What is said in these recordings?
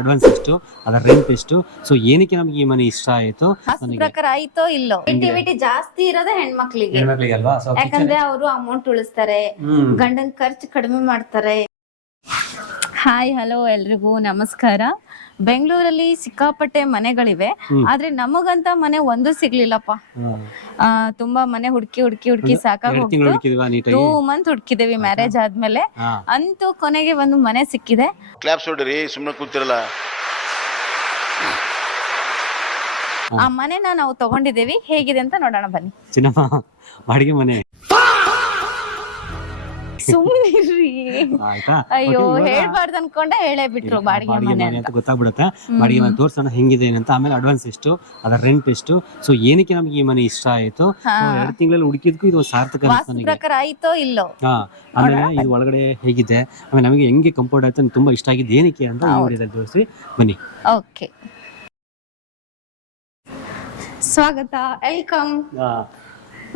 Advance ಎಷ್ಟು, ಅದರ rent ಎಷ್ಟು, ಸೊ ಏನಕ್ಕೆ ನಮ್ಗೆ ಈ ಮನೆ ಇಷ್ಟ ಆಯ್ತು ಅಷ್ಟು ಪ್ರಕಾರ ಆಯ್ತೋ ಇಲ್ಲೋ. ಕ್ರಿಯೇಟಿವಿಟಿ ಜಾಸ್ತಿ ಇರೋದೇ ಹೆಣ್ಮಕ್ಳಿಗೆ, ಹೆಣ್ಮಕ್ಳಿಗೆ ಅಲ್ವಾ? ಸೊ ಯಾಕಂದ್ರೆ ಅವರು ಅಮೌಂಟ್ ಉಳಿಸ್ತಾರೆ, ಗಂಡನ್ ಖರ್ಚು ಕಡಿಮೆ ಮಾಡ್ತಾರೆ. ಹಾಯ್ ಹಲೋ ಎಲ್ರಿಗೂ ನಮಸ್ಕಾರ. ಬೆಂಗಳೂರಲ್ಲಿ ಸಿಕ್ಕಾಪಟ್ಟೆ ಮನೆಗಳಿವೆ, ಆದ್ರೆ ನಮಗಂತ ಮನೆ ಒಂದು ಸಿಗ್ಲಿಲ್ಲಪ್ಪ. ತುಂಬಾ ಮನೆ ಹುಡುಕಿ ಸಾಕಾಗಿ ಹೋಗ್ತು. 2 ಮಂತ್ ಹುಡುಕಿದೇವಿ ಮ್ಯಾರೇಜ್ ಆದ್ಮೇಲೆ. ಅಂತೂ ಕೊನೆಗೆ ಒಂದು ಮನೆ ಸಿಕ್ಕಿದೆ. ಕ್ಲಾಪ್ಸ್ ಹೊಡ್ರಿ, ಸುಮ್ಮನೆ ಕೂತಿರಲ್ಲ. ಆ ಮನೆನ ನಾವು ತಗೊಂಡಿದ್ದೇವಿ, ಹೇಗಿದೆ ಅಂತ ನೋಡೋಣ ಬನ್ನಿ. ಚಿನ್ನಮ್ಮ ಬಾಡಿಗೆ ಮನೆ ಸುಮ್ಮನಿರ್ರಿ, ಆಯ್ತಾ? ಅಯ್ಯೋ ಹೇಳ್ಬಾರ್ದು ಅನ್ಕೊಂಡೆ ಹೇಳೇ ಬಿಟ್ರು ಬಾಡಿಗೆ ಮನೆ ಅಂತ ಗೊತ್ತಾಗ್ಬಿಡುತ್ತೆ. ಬಾಡಿಗೆ ಮನೆ ತೋರ್ಸೋಣ ಹೆಂಗಿದೆ ಅಂತ, ಆಮೇಲೆ ಅಡ್ವಾನ್ಸ್ ಎಷ್ಟು, ಅದರ ರೆಂಟ್ ಎಷ್ಟು, ಸೊ ಏನಕ್ಕೆ ನಮ್ಗೆ ಈ ಮನೆ ಇಷ್ಟ ಆಯ್ತು, 2 ತಿಂಗಳಲ್ಲಿ ಹುಡುಕಿದ್ಕು ಇದು ಸಾರ್ಥಕ ವಾಸ್ತು ಪ್ರಕಾರ ಆಯ್ತೋ ಇಲ್ಲೋ. ಆಮೇಲೆ ಇದು ಒಳಗಡೆ ಹೇಗಿದೆ, ಆಮೇಲೆ ನಮಗೆ ಹೆಂಗೆ ಕಂಫರ್ಟ್ ಆಯ್ತು, ತುಂಬಾ ಇಷ್ಟ ಆಗಿದ್ದು ಏನಕ್ಕೆ ಅಂತ ಈ ವಿಡಿಯೋದಲ್ಲಿ ತೋರಿಸಿ ಬನ್ನಿ. ಓಕೆ, ಸ್ವಾಗತ, ವೆಲ್ಕಮ್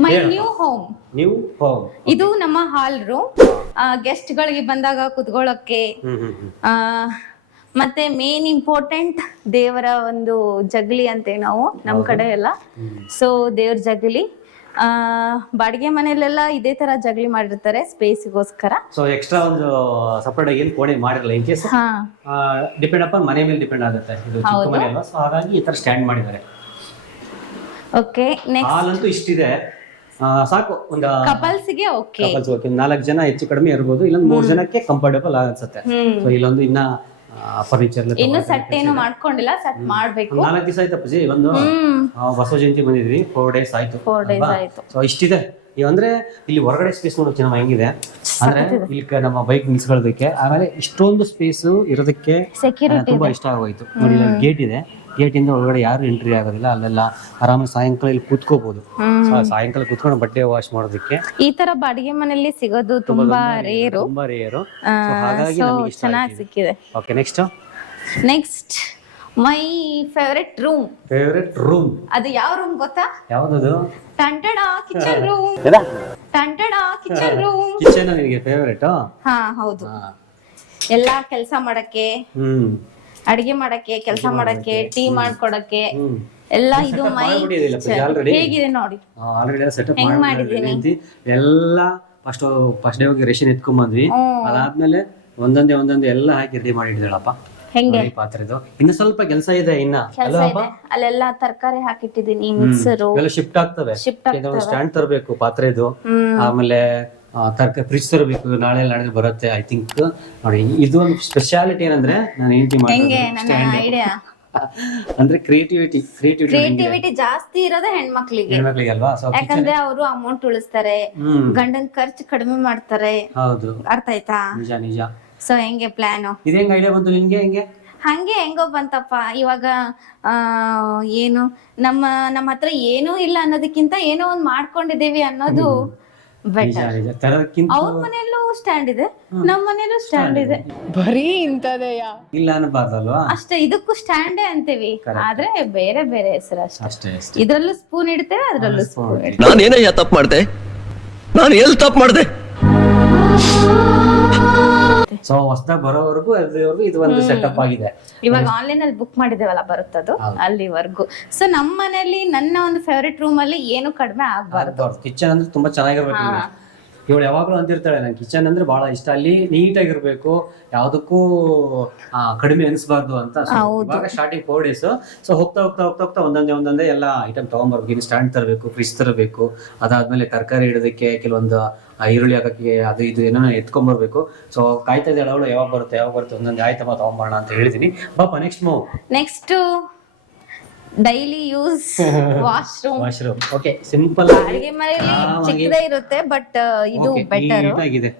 ಮೈ ನ್ಯೂ ಹೋಮ್. ಇದು ನಮ್ಮ ಹಾಲ್ ರೂಮ್. ಗೆಸ್ಟ್ ಗಳಿಗೆ ಬಂದಾಗ ಕುತ್ಕೊಳ್ಳೋಕೆ, ಮತ್ತೆ ಮೇನ್ ಇಂಪಾರ್ಟೆಂಟ್ ದೇವರ ಒಂದು ಜಗಲಿ ಅಂತೆ ನಾವು ನಮ್ ಕಡೆ ಎಲ್ಲ. ಸೊ ದೇವ್ರ ಜಗಲಿ, ಬಾಡಿಗೆ ಮನೆಯಲ್ಲೆಲ್ಲ ಇದೇ ತರ ಜಗಲಿ ಮಾಡಿರ್ತಾರೆ ಸ್ಪೇಸ್ಗೋಸ್ಕರ. ಸೊ ಎಕ್ಸ್ಟ್ರಾ ಒಂದು ಸಪರೇಟ್ ಆಗಿ ಏನು ಕೋಣೆ ಮಾಡಿರಲ್ಲ, ಇನ್ ಕೇಸ್ ಡಿಪೆಂಡ್ ಅಪಾನ್ ಮನೆ ಮೇಲೆ ಡಿಪೆಂಡ್ ಆಗುತ್ತೆ. ಇದು ಚಿಕ್ಕ ಮನೆ ಅಲ್ವಾ, ಸೊ ಹಾಗಾಗಿ ಈ ತರ ಸ್ಟ್ಯಾಂಡ್ ಮಾಡಿದ್ದಾರೆ. ಓಕೆ, ನೆಕ್ಸ್ಟ್ ಹಾಲ್ ಅಂತೂ ಇಷ್ಟಿದೆ, ಸಾಕು. ಒಂದು ಕಪಲ್ಸ್ಗೆ ಓಕೆ, 4 ಜನ ಹೆಚ್ಚು ಕಡಿಮೆ ಇರ್ಬೋದು, ಇಲ್ಲೊಂದು 3 ಜನಕ್ಕೆ ಕಂಫರ್ಟೇಬಲ್ ಅನ್ಸುತ್ತೆ. ಸೊ ಇಲ್ಲೊಂದು ಇನ್ನ ಫರ್ನಿಚರ್ ಇನ್ನು ಸೆಟ್ ಏನು ಮಾಡ್ಕೊಂಡಿಲ್ಲ, ಸೆಟ್ ಮಾಡ್ಬೇಕು. 4 ದಿವಸ ಆಯ್ತು ಅಪ್ಪಾಜಿ, ಒಂದು ಬಸವ ಜಯಂತಿ ಬಂದಿದ್ವಿ, 4 ಡೇಸ್ ಆಯ್ತು. 4 ಡೇಸ್ ಆಯ್ತು. ಸೊ ಇಷ್ಟಿದೆ. ಅಂದ್ರೆ ಇಲ್ಲಿ ಹೊರಗಡೆ ಸ್ಪೇಸ್ ನೋಡೋಕೆ ಚೆನ್ನಾಗಿ ಹೆಂಗಿದೆ ಅಂದ್ರೆ, ಇಲ್ಲಿ ನಮ್ಮ ಬೈಕ್ ನಿಲ್ಸ್ಕೊಳ್ಳೋದಕ್ಕೆ, ಆಮೇಲೆ ಇಷ್ಟೊಂದು ಸ್ಪೇಸ್ ಇರೋದಕ್ಕೆ ತುಂಬಾ ಇಷ್ಟ ಆಗೋಯ್ತು. ನೋಡಿ, ಗೇಟ್ ಇದೆ, ಗೇಟ್ ಇಂದ ಒಳಗಡೆ ಯಾರು ಎಂಟ್ರಿ ಆಗೋದಿಲ್ಲ. ಅಲ್ಲೆಲ್ಲ ಆರಾಮಾಗಿ ಸಾಯಂಕಾಲ ಇಲ್ಲಿ ಕೂತ್ಕೋಬಹುದು. ಸಾಯಂಕಾಲ ಕೂತ್ಕೊಂಡು ಬಟ್ಟೆ ವಾಶ್ ಮಾಡೋದಕ್ಕೆ ಈ ತರ ಬಾಡಿಗೆ ಮನೆಯಲ್ಲಿ ಸಿಗೋದು ತುಂಬಾ ರೇರು. ಹಾಗಾಗಿ ಚೆನ್ನಾಗಿ ಸಿಕ್ಕಿದೆ. Okay, next my favourite room. ಅದು ಯಾವ ರೂಮ್ ಗೊತ್ತಾ? ಯಾವ್ದದು? ಟಂಟಡಾ ಕಿಚನ್ ರೂಮ್. ಟಂಟಡಾ ಕಿಚನ್ ರೂಮ್. ಕಿಚನ್ ನಿಮಗೆ ಫೇವರೇಟ್? ಹಾ ಹೌದು. ಎಲ್ಲಾ ಕೆಲಸ ಮಾಡಕ್ಕೆ, ಅಡಿಗೆ ಮಾಡಕ್ಕೆ, ಕೆಲಸ ಮಾಡಕ್ಕೆ, ಟೀ ಮಾಡ್ಕೊಡಕ್ಕೆ ಎಲ್ಲ ಇದು ಮೈ ಹೇಗಿದೆ ನೋಡಿ. ಹೆಂಗ್ ಮಾಡಿದೀನಿ ಎಲ್ಲ ಫಸ್ಟ್ ಡೇ ಹೋಗಿ ರೇಷನ್ ಎತ್ಕೊಂಡ್ ಬಂದ್ವಿ. ಅದಾದ್ಮೇಲೆ ಒಂದೊಂದೇ ಎಲ್ಲ ಹಾಕಿ ರೆಡಿ ಮಾಡಿಟ್ಟಿದ್ದಾಳಪ್ಪ. ಹೆಂಗೆ ಪಾತ್ರೆದು ಇನ್ನು ಸ್ವಲ್ಪ ಕೆಲಸ ಇದೆ. ಅಲ್ಲೆಲ್ಲ ತರಕಾರಿ ಹಾಕಿಟ್ಟಿದೀನಿ, ಮಿಕ್ಸರ್ ಎಲ್ಲ ಶಿಫ್ಟ್ ಆಗ್ತವೆ. ಸ್ಟ್ಯಾಂಡ್ ತರಬೇಕು ಪಾತ್ರೆದು, ಆಮೇಲೆ ತರಕಾರಿ ಫ್ರಿಜ್ ತರಬೇಕು. ನಾಳೆ ಬರುತ್ತೆ ಐ ಥಿಂಕ್. ನೋಡಿ, ಇದು ಒಂದು ಸ್ಪೆಷಾಲಿಟಿ ಏನಂದ್ರೆ, ನಾನು ಹೆಂಡತಿ ಐಡಿಯಾ ಅಂದ್ರೆ ಕ್ರಿಯೇಟಿವಿಟಿ ಜಾಸ್ತಿ ಇರೋದೇ ಹೆಣ್ಮಕ್ಳಿಗೆ ಅಲ್ವಾ? ಯಾಕಂದ್ರೆ ಅವರು ಅಮೌಂಟ್ ಉಳಿಸ್ತಾರೆ, ಗಂಡನ್ ಖರ್ಚು ಕಡಿಮೆ ಮಾಡ್ತಾರೆ. ಹೌದು, ಅರ್ಥ ಆಯ್ತಾ? ನಿಜ. ಸೊ ಹೆಂಗೆ ಪ್ಲಾನ್? ಇದು ಹೆಂಗ್ ಐಡಿಯಾ ಬಂತು ನಿಮ್ಗೆ? ಹೆಂಗೋ ಬಂತಪ್ಪ. ಇವಾಗ ಏನು ನಮ್ಮ ಹತ್ರ ಏನೂ ಇಲ್ಲ ಅನ್ನೋದಕ್ಕಿಂತ ಏನೋ ಒಂದ್ ಮಾಡ್ಕೊಂಡಿದೀವಿ ಅನ್ನೋದು ಬೆಟರ್. ಅವ್ರ ಮನೆಯಲ್ಲೂ ಸ್ಟ್ಯಾಂಡ್ ಇದೆ, ನಮ್ಮ ಮನೆಯಲ್ಲೂ ಸ್ಟ್ಯಾಂಡ್ ಇದೆ. ಬರೀ ಇಂತದೆಯಾ ಇಲ್ಲ ಅನ್ನಬಾರ್ದಲ್ವಾ? ಅಷ್ಟೇ, ಇದಕ್ಕೂ ಸ್ಟ್ಯಾಂಡೇ ಅಂತೀವಿ, ಆದ್ರೆ ಬೇರೆ ಬೇರೆ ಹೆಸರು ಅಷ್ಟೇ. ಇದ್ರಲ್ಲೂ ಸ್ಪೂನ್ ಇಡ್ತೇವೆ, ಅದ್ರಲ್ಲೂ ಸ್ಪೂನ್. ನಾನೇನಯ್ಯ ತಪ್ಪು ಮಾಡ್ದೆ? ನಾನು ಎಲ್ಲಿ ತಪ್ಪು ಮಾಡ್ದೆ? ಸೊ ಹೊಸದಾಗಿ ಬರೋವರೆಗೂ ಇದು ಒಂದು ಸೆಟಪ್ ಆಗಿದೆ. ಇವಾಗ ಆನ್ಲೈನ್ ಅಲ್ಲಿ ಬುಕ್ ಮಾಡಿದೇವಲ್ಲ, ಬರುತ್ತದು ಅಲ್ಲಿವರೆಗೂ. ಸೊ ನಮ್ಮ ಮನೆಯಲ್ಲಿ ನನ್ನ ಒಂದು ಫೇವರಿಟ್ ರೂಮ್ ಅಲ್ಲಿ ಏನು ಕಡಿಮೆ ಆಗ್ಬಾರ್ದು. ಕಿಚನ್ ಅಂದ್ರೆ ತುಂಬಾ ಚೆನ್ನಾಗಿರ್ಬೇಕು. ಇವಳು ಯಾವಾಗ್ಲೂ ಅಂತಿರ್ತಾಳೆ, ನಂಗೆ ಕಿಚನ್ ಅಂದ್ರೆ ಬಹಳ ಇಷ್ಟ, ಅಲ್ಲಿ ನೀಟ್ ಆಗಿರ್ಬೇಕು, ಯಾವ್ದಕ್ಕೂ ಕಡಿಮೆ ಅನಿಸ್ಬಾರ್ದು ಅಂತ. ಇವಾಗ ಸ್ಟಾರ್ಟಿಂಗ್ 4 ಡೇಸ್. ಸೊ ಹೋಗ್ತಾ ಒಂದೊಂದೇ ಎಲ್ಲ ಐಟಮ್ ತಗೊಂಡ್ಬರ್ಬೇಕು. ಇನ್ನು ಸ್ಟ್ಯಾಂಡ್ ತರಬೇಕು, ಫ್ರಿಜ್ ತರಬೇಕು, ಅದಾದ್ಮೇಲೆ ತರಕಾರಿ ಇಡೋದಕ್ಕೆ ಕೆಲವೊಂದು ಈರುಳ್ಳಿ ಹಾಕಕ್ಕೆ ಅದು ಇದು ಏನೋ ಎತ್ಕೊಂಡ್ಬರ್ಬೇಕು. ಸೊ ಕಾಯ್ತಾ ಇದ್ದಾಳೆ ಅವಳು, ಯಾವಾಗ ಬರುತ್ತೆ ಒಂದೊಂದು ಆಯ್ತಮ್ಮ ತಗೊಂಬರೋಣ ಅಂತ ಹೇಳಿದೀನಿ. ಬಾಪ next daily use washroom. Okay, simple ಅಡಿಗೆ ಮನೆಯಲ್ಲಿ ಚಿಕ್ಕದೇ ಇರುತ್ತೆ, ಬಟ್ ಇದು ಬೆಟರ್ ಆಗಿದೆ.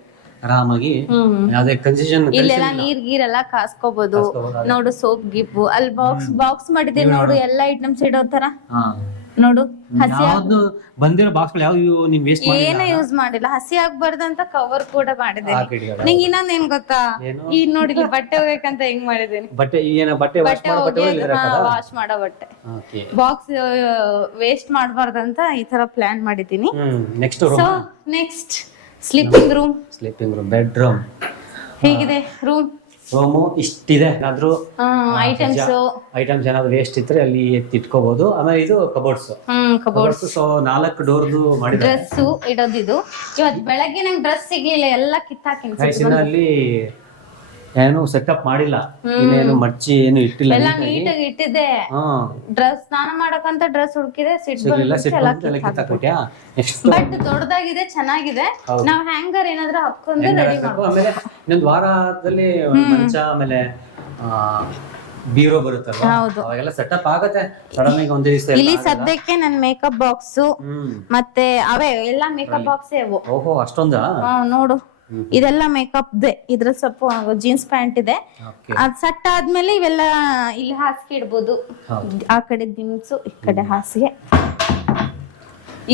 ಆರಾಮಾಗಿ ಯಾವುದೇ ಕನ್ಫ್ಯೂಷನ್ ಇಲ್ಲೆಲ್ಲ ಗೀರೆಲ್ಲ ಕಾಸ್ಕೋಬಹುದು. ನೋಡು, ಸೋಪ್ ಗಿಪ್ಪು ಅಲ್ಲಿ ಬಾಕ್ಸ್ ಮಾಡಿದೀನಿ ನೋಡು, ಎಲ್ಲ ಐಟಮ್ಸ್ ಇಡೋ ತರ ನೋಡು. ಹಸಿ ಬಂದಿರೋ ಬಾಕ್ಸ್ ಯಾವ ನೀನ್ ವೇಸ್ಟ್ ಏನು ಯೂಸ್ ಮಾಡಿಲ್ಲ, ಹಸಿ ಆಗ್ಬಾರ್ದಂತ ಕವರ್ ಕೂಡ ಮಾಡಿದ್ದೀನಿ. ನಿಂಗೆ ಇನ್ನೊಂದ್ ಏನ್ ಗೊತ್ತಾ, ಈಗ ನೋಡಿ ಬಟ್ಟೆ ಹೋಗ್ಬೇಕಂತ ಹೆಂಗ್ ಮಾಡಿದೀನಿ. ಬಟ್ಟೆ ವಾಶ್ ಮಾಡೋ ಬಟ್ಟೆ ಬಾಕ್ಸ್ ವೇಸ್ಟ್ ಮಾಡಬಾರ್ದಂತ ಈ ತರ ಪ್ಲಾನ್ ಮಾಡಿದ್ದೀನಿ. So next sleeping room. Bedroom ಹೇಗಿದೆ ರೂಮ್? ರೂಮು ಇಷ್ಟಿದೆ. ಏನಾದ್ರು ಐಟಮ್ಸ್ ಏನಾದ್ರು ವೇಸ್ಟ್ ಇದ್ರೆ ಅಲ್ಲಿ ಎತ್ತಿ ಇಟ್ಕೋಬಹುದು. ಆಮೇಲೆ ಇದು ಕಬೋರ್ಡ್ಸ್. ಕಬೋರ್ಡ್ಸ್. ಸೊ 4 ಡೋರ್ದು ಮಾಡಿದ್ದಾರೆ. ಡ್ರೆಸ್ ಇಡೋದಿದು. ಇವತ್ತು ಬೆಳಗ್ಗೆ ನಂಗೆ ಡ್ರೆಸ್ ಸಿಗ್ಲಿಲ್ಲ, ಎಲ್ಲ ಕಿತ್ತಾಕಿನಿ. ಅಲ್ಲಿ ಏನು ಸೆಟಪ್ ಮಾಡಿಲ್ಲ, ಇನ್ನೇನು ಮಡ್ಚಿ ಏನು ಇಟ್ಟಿಲ್ಲ, ಎಲ್ಲ ನೀಟಾಗಿ ಇಟ್ಟಿದ್ದೆ. ಡ್ರೆಸ್ ಸ್ನಾನ ಮಾಡಕಂತ ಡ್ರೆಸ್ ಹುಡುಕಿದೆ, ಬಟ್ ದೊಡ್ಡದಾಗಿದೆ, ಚೆನ್ನಾಗಿದೆ. ನಾವ್ ಹ್ಯಾಂಗರ್ ಏನಾದ್ರೂ ಹಾಕೊಂಡ್ರೆ ರೆಡಿ ಮಾಡ್ಬೋದು. ಆಮೇಲೆ ಇನ್ನೊಂದು ವಾರದಲ್ಲಿ ಮಂಚ, ಆಮೇಲೆ ಬೀರೋ ಬರುತ್ತಲ್ಲ, ಅವೆಲ್ಲ ಸೆಟಪ್ ಆಗತ್ತೆ ಸಡನ್ ಆಗಿ ಒಂದೇ ದಿವಸ. ಇಲ್ಲಿ ಸದ್ಯಕ್ಕೆ ನನ್ ಮೇಕಪ್ ಬಾಕ್ಸ್ ಮತ್ತೆ ಅವೇ ಎಲ್ಲ ಮೇಕಪ್ ಬಾಕ್ಸ್. ಓಹೋ, ಅಷ್ಟೊಂದಾ? ನೋಡು, ಇದೆಲ್ಲ ಮೇಕಪ್ ದೇ. ಇದ್ರ ಸ್ವಲ್ಪ ಜೀನ್ಸ್ ಪ್ಯಾಂಟ್ ಇದೆ, ಅದ್ ಸೆಟ್ ಆದ್ಮೇಲೆ ಇವೆಲ್ಲ ಇಲ್ಲಿ ಹಾಸಿಗೆ ಇಡ್ಬೋದು. ಆ ಕಡೆ ದಿನಸು, ಈ ಕಡೆ ಹಾಸಿಗೆ.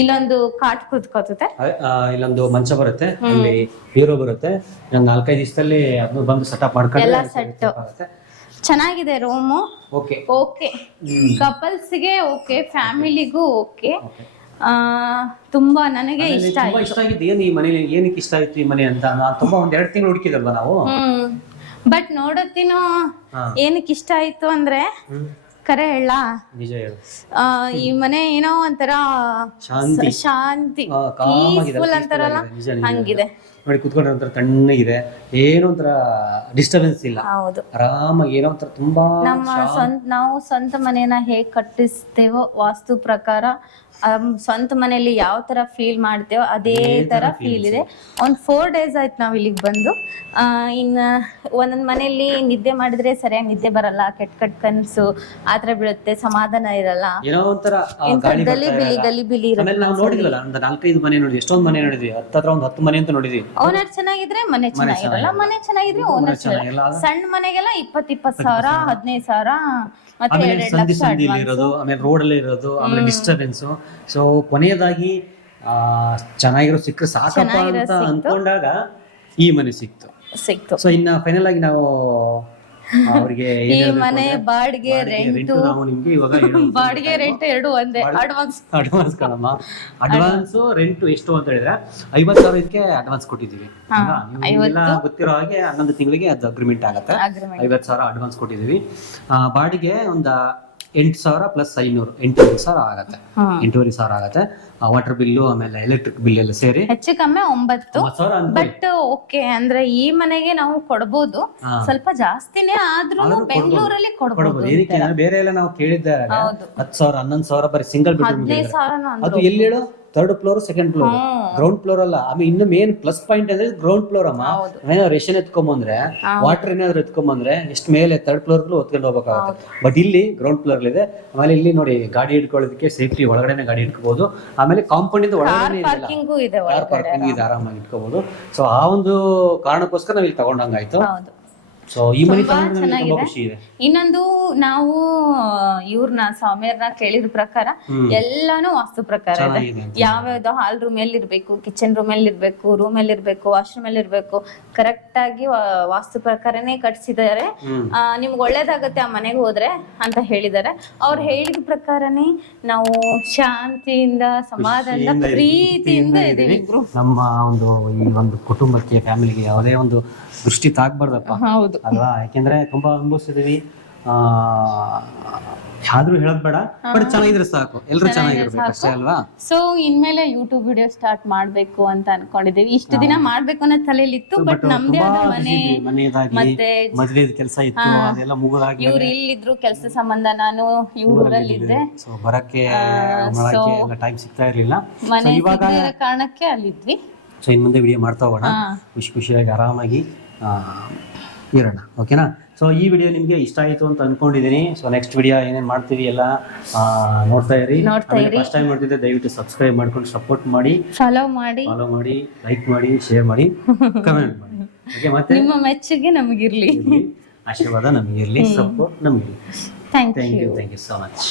ಇಲ್ಲೊಂದು ಕಾಟ್ ಕೂತ್ಕೋತದೆ, ಇಲ್ಲೊಂದು ಮಂಚ ಬರುತ್ತೆ, ಅಲ್ಲಿ ಬೀರೋ ಬರುತ್ತೆ. 4-5 ದಿವಸದಲ್ಲಿ ಅದನ್ನ ಬಂದು ಸೆಟಪ್ ಮಾಡ್ಕೊಂಡು ಎಲ್ಲ ಸೆಟ್. ಚೆನ್ನಾಗಿದೆ ರೂಮು. ಓಕೆ, ಕಪಲ್ಸ್ಗೆ ಓಕೆ, ಫ್ಯಾಮಿಲಿಗೂ ಓಕೆ. ತುಂಬಾ ನನಗೆ ಇಷ್ಟ ಆಗಿದ್ದು ಏನು ಈ ಮನೆ, ಏನಕ್ಕೆ ಇಷ್ಟ ಆಯ್ತು ಈ ಮನೆ ಅಂತ ನಾನು ತುಂಬಾ 1-2 ತಿಂಗಳು ಹುಡುಕಿದಲ್ವಾ ನಾವು. ಬಟ್ ನೋಡತ್ತಿನೋ ಏನಕ್ಕೆ ಇಷ್ಟ ಆಯ್ತು ಅಂದ್ರೆ, ಕರೆ ಹೇಳ, ನಿಜ ಹೇಳು, ಈ ಮನೆ ಏನೋ ಒಂಥರ ಶಾಂತಿ ಪೀಸ್ಫುಲ್ ಅಂತಾರಲ್ಲ ಹಂಗಿದೆ. ನೋಡಿ ಕುತ್ಕೊಂಡ್ರೆ ಒಂಥರ ತಣ್ಣಗಿದೆ, ಏನೋ ಒಂಥರ ಡಿಸ್ಟರ್ಬೆನ್ಸ್ ಇಲ್ಲ. ಹೌದು, ಆರಾಮಾಗಿ ಏನೋ ಒಂಥರ ತುಂಬಾ ನಾವು ಸ್ವಂತ ಮನೆಯನ್ನ ಹೇಗ್ ಕಟ್ಟಿಸ್ತೇವೋ ವಾಸ್ತು ಪ್ರಕಾರ, ಸ್ವಂತ ಮನೆಯಲ್ಲಿ ಯಾವ ತರ ಫೀಲ್ ಮಾಡ್ತೇವೋ ಅದೇ ತರ ಫೀಲ್ ಇದೆ. ಒಂದ್ 4 days ಆಯ್ತು ನಾವ್ ಇಲ್ಲಿಗೆ ಬಂದು. ಇನ್ನ ಒಂದೊಂದ್ ಮನೆಯಲ್ಲಿ ನಿದ್ದೆ ಮಾಡಿದ್ರೆ ಸರಿಯಾಗಿ ನಿದ್ದೆ ಬರಲ್ಲ, ಕೆಟ್ಟ ಕನ್ಸು ಆತರ ಬೀಳುತ್ತೆ, ಸಮಾಧಾನ ಇರಲ್ಲ, ಏನೋ ಒಂಥರ ಗಲಿಬಿಲಿ ಇರುತ್ತೆ. ನಾವು ನೋಡಿದ್ವಲ್ಲ, ಒಂದು 4-5 ಮನೆ ನೋಡಿದ್ವಿ, ಎಷ್ಟೊಂದು ಮನೆ ನೋಡಿದ್ವಿ, ಹತ್ರ ಒಂದು 10 ಮನೆ ಅಂತ ನೋಡಿದ್ವಿ. ಓನರ್ ಚೆನ್ನಾಗಿದ್ರೆ ಮನೆ ಚೆನ್ನಾಗಿರಲ್ಲ, ಮನೆ ಚೆನ್ನಾಗಿದ್ರೆ ಓನರ್ ಚೆನ್ನಾಗಿರಲ್ಲ. ಸಣ್ಣ ಮನೆಗೆಲ್ಲ 20,000 ಸಾವಿರ 15,000 ಸಾವಿರ ಮತ್ತೆ 2 ಲಕ್ಷ ಇರೋದು, ಆಮೇಲೆ ರೋಡ್ ಅಲ್ಲಿ ಇರೋದು, ಆಮೇಲೆ ಡಿಸ್ಟರ್ಬೆನ್ಸ್. ಸೊ ಕೊನೆಯದಾಗಿ ಚೆನ್ನಾಗಿರೋ ಸಿಕ್ಕರೆ ಸಾಕಪ್ಪ ಅಂತ ಅನ್ಕೊಂಡಾಗ ಈ ಮನೆ ಸಿಕ್ತು. ಸೊ ಇನ್ನ ಫೈನಲ್ ಆಗಿ ನಾವು ಅವರಿಗೆ ಈ ಮನೆ ಬಾಡಿಗೆ ರೆಂಟ್ ಬಾಡಿಗೆ ರೆಂಟ್ 2 ಒಂದೇ. ಅಡ್ವಾನ್ಸ್ ಕಣಮ್ಮ, ಅಡ್ವಾನ್ಸ್ ರೆಂಟ್ ಎಷ್ಟು ಅಂತ ಹೇಳಿದ್ರೆ 50,000 ಇದಕ್ಕೆ ಅಡ್ವಾನ್ಸ್ ಕೊಟ್ಟಿದ್ದೀವಿ. ಗೊತ್ತಿರೋ ಹಾಗೆ 11 ತಿಂಗಳಿಗೆ ಅದು ಅಗ್ರಿಮೆಂಟ್ ಆಗುತ್ತೆ. 50,000 ಅಡ್ವಾನ್ಸ್ ಕೊಟ್ಟಿದ್ದೀವಿ. ಬಾಡಿಗೆ ಒಂದು 8,000 ಪ್ಲಸ್ 500, 8,500 ಆಗತ್ತೆ. 8,500 ಆಗತ್ತೆ. ವಾಟರ್ ಬಿಲ್ಲು ಆಮೇಲೆ ಎಲೆಕ್ಟ್ರಿಕ್ ಬಿಲ್ ಎಲ್ಲ ಸೇರಿ ಹೆಚ್ಚು ಕಮ್ಮಿ 9,000. ಬಟ್ ಓಕೆ ಅಂದ್ರೆ ಈ ಮನೆಗೆ ನಾವು ಕೊಡಬಹುದು, ಸ್ವಲ್ಪ ಜಾಸ್ತಿನೇ ಆದ್ರೂ ಬೆಂಗಳೂರಲ್ಲಿ ಕೊಡಬಹುದು. ಏನಕ್ಕೆ ಬೇರೆ ಎಲ್ಲ ನಾವು ಕೇಳಿದ್ದೆ 10,000 11,000 ಬರೀ ಸಿಂಗಲ್ ಬೆಡ್ರೂಮ್. 15,000 ಅದು ಎಲ್ಲಿ ಹೇಳು, 3rd floor 2nd floor, ground floor ಅಲ್ಲ. ಆಮೇಲೆ ಇನ್ನು ಮೇನ್ ಪ್ಲಸ್ ಪಾಯಿಂಟ್ ಅಂದ್ರೆ ಗ್ರೌಂಡ್ ಫ್ಲೋರ್ ಅಮ್ಮ. ಏನಾದ್ರು ರೇಷನ್ ಎತ್ಕೊಂಬಂದ್ರೆ, ವಾಟರ್ ಏನಾದ್ರು ಎತ್ಕೊಂಬಂದ್ರೆ ಎಷ್ಟು ಮೇಲೆ 3rd ಫ್ಲೋರ್ ಹೊತ್ಕೊಂಡು ಹೋಗ್ಬೇಕಾಗುತ್ತೆ. ಬಟ್ ಇಲ್ಲಿ ಗ್ರೌಂಡ್ ಫ್ಲೋರ್ ಇದೆ. ಆಮೇಲೆ ಇಲ್ಲಿ ನೋಡಿ, ಗಾಡಿ ಇಟ್ಕೊಳ್ಳೋದಕ್ಕೆ ಸೇಫ್ಟಿ, ಒಳಗಡೆ ಗಾಡಿ ಇಟ್ಕೋಬಹುದು. ಆಮೇಲೆ ಕಾಂಪೌಂಡ್ ಇಂದ ಒಳಗಡೆ ಪಾರ್ಕಿಂಗ್ ಇದೆ, ಆರಾಮಾಗಿ ಇಟ್ಕೋಬಹುದು. ಸೊ ಆ ಒಂದು ಕಾರಣಕ್ಕೋಸ್ಕರ ನಾವು ಇಲ್ಲಿ ತಗೊಂಡಂಗಾಯ್ತು. ಸೊ ಈ ಮನೆ ತುಂಬಾ ಖುಷಿ ಇದೆ. ಇನ್ನೊಂದು, ನಾವು ಇವ್ರನ್ನ ಸ್ವಾಮಿಯವ್ರನ್ನ ಕೇಳಿದ ಪ್ರಕಾರ ಎಲ್ಲಾನು ವಾಸ್ತು ಪ್ರಕಾರ ಇದೆ. ಯಾವ್ಯಾವ್ದು ಹಾಲ್ ರೂಮ್ ಎಲ್ಲಿ ಇರ್ಬೇಕು, ಕಿಚನ್ ರೂಮ್ ಎಲ್ಲಿ ಇರ್ಬೇಕು, ರೂಮ್ ಎಲ್ಲಿ ಇರ್ಬೇಕು, ವಾಶ್ರೂಮ್ ಎಲ್ಲಿ ಇರ್ಬೇಕು, ಕರೆಕ್ಟ್ ಆಗಿ ವಾಸ್ತು ಪ್ರಕಾರನೇ ಕಟ್ಸಿದ್ದಾರೆ. ನಿಮ್ಗೆ ಒಳ್ಳೇದಾಗತ್ತೆ ಆ ಮನೆಗೆ ಹೋದ್ರೆ ಅಂತ ಹೇಳಿದ್ದಾರೆ. ಅವ್ರು ಹೇಳಿದ ಪ್ರಕಾರನೇ ನಾವು ಶಾಂತಿಯಿಂದ, ಸಮಾಧಾನದಿಂದ, ಪ್ರೀತಿಯಿಂದ ಇದೀವಿ. ನಮ್ಮ ಈ ಒಂದು ಕುಟುಂಬಕ್ಕೆ, ಫ್ಯಾಮಿಲಿಗೆ ಯಾವುದೇ ಒಂದು ದೃಷ್ಟಿ ತಾಗ್ಬಾರ್ದಪ್ಪ ಅಲ್ವಾ. ಯಾಕೆಂದ್ರೆ ತುಂಬಾ ಅನುಭವಿಸಿದೀವಿ. ಯಾವ್ದು ಹೇಳೋದ್ ಬೇಡ, ಬಟ್ ಚೆನ್ನಾಗಿದ್ರೆ ಸಾಕು, ಎಲ್ರು ಚೆನ್ನಾಗಿರ್ಬೇಕು ಅಷ್ಟೇ ಅಲ್ವಾ. ಸೊ ಇನ್ಮೇಲೆ ಯೂಟ್ಯೂಬ್ ವಿಡಿಯೋ ಸ್ಟಾರ್ಟ್ ಮಾಡ್ಬೇಕು ಅಂತ ಅನ್ಕೊಂಡಿದೀವಿ. ಇಷ್ಟು ದಿನ ಮಾಡ್ಬೇಕು ಅನ್ನೋ ತಲೆಯಲ್ಲಿತ್ತು, ಬಟ್ ನಮ್ದೇ ಆದ ಮನೆ ಮತ್ತೆ ಮದ್ವೆ ಕೆಲಸ ಇತ್ತು, ಅದೆಲ್ಲ ಮುಗಿದಾಗಿ ಇವ್ರು ಇಲ್ಲಿದ್ರು ಕೆಲಸ ಸಂಬಂಧ, ನಾನು ಊರಲ್ಲಿದ್ದೆ. ಸೊ ಬರಕ್ಕೆ ಟೈಮ್ ಸಿಗ್ತಾ ಇರ್ಲಿಲ್ಲ. ಮನೆ ಕಾರಣಕ್ಕೆ ಅಲ್ಲಿದ್ವಿ. ಸೊ ಇನ್ ಮುಂದೆ ವಿಡಿಯೋ ಮಾಡ್ತಾ ಹೋಗೋಣ, ಖುಷಿಯಾಗಿ ಆರಾಮಾಗಿ ಇರೋಣ. ಓಕೆನಾ. ಸೊ ಈ ವಿಡಿಯೋ ನಿಮಗೆ ಇಷ್ಟ ಆಯಿತು ಅಂತ ಅನ್ಕೊಂಡಿದ್ದೀನಿ. ಸೊ ನೆಕ್ಸ್ಟ್ ವಿಡಿಯೋ ಏನೇನು ಮಾಡ್ತೀವಿ ಎಲ್ಲ ನೋಡ್ತಾ ಇರಿ. ಫಸ್ಟ್ ಟೈಮ್ ನೋಡ್ತಿದ್ದೆ ದಯವಿಟ್ಟು ಸಬ್ಸ್ಕ್ರೈಬ್ ಮಾಡ್ಕೊಂಡು ಸಪೋರ್ಟ್ ಮಾಡಿ, ಫಾಲೋ ಮಾಡಿ, ಲೈಕ್ ಮಾಡಿ, ಶೇರ್ ಮಾಡಿ, ಕಮೆಂಟ್ ಮಾಡಿ. ಓಕೆ, ಮತ್ತೆ ನಿಮ್ಮ ಮೆಚ್ಚುಗೆ ನಮಗಿರ್ಲಿ, ಆಶೀರ್ವಾದ ನಮಗಿರ್ಲಿ, ಸಪೋರ್ಟ್ ನಮಗಿರ್ಲಿ. Thank you so much.